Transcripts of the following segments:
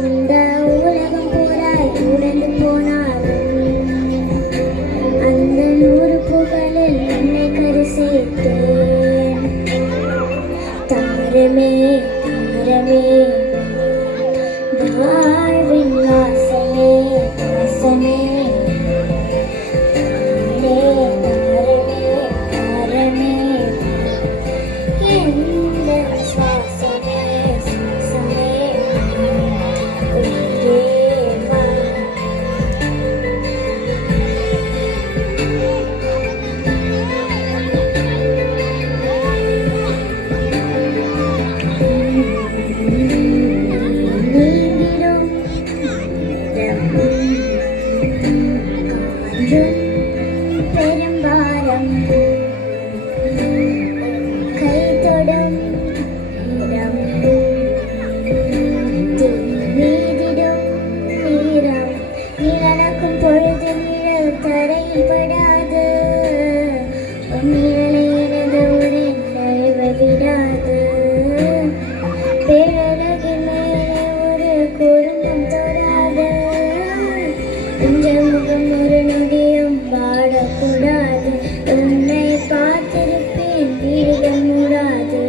இந்த உலகம் போராய் உடந்து போனாலும் அந்த 100 புகழில் என்னை கரு சேர்த்தேன். தாரமே தாரமே வாழ்வின் வாசமே வாசமே பெரும்பாரம் கைதொடும் இடம் மீதிடும் நீரம் நிலனக்கும் பொழுது நிழல் தரையில் படாது நிழலை எனது ஒரு விடாது பேரழகின் மேலே ஒரு குறும்பும் தொடாது இந்த முகம் ஒரு நொடியும் பாடக்கூடாது உன்னை பார்த்திருப்பேன் வீடுகள் மூடாது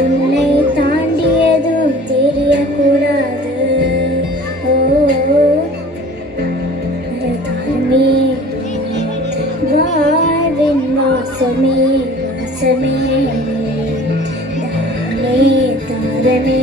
உன்னை தாண்டியதும் தெரியக்கூடாது ஓ தாரமே வாழ்வின் வாசமே வாசமே தாரமே தாரமே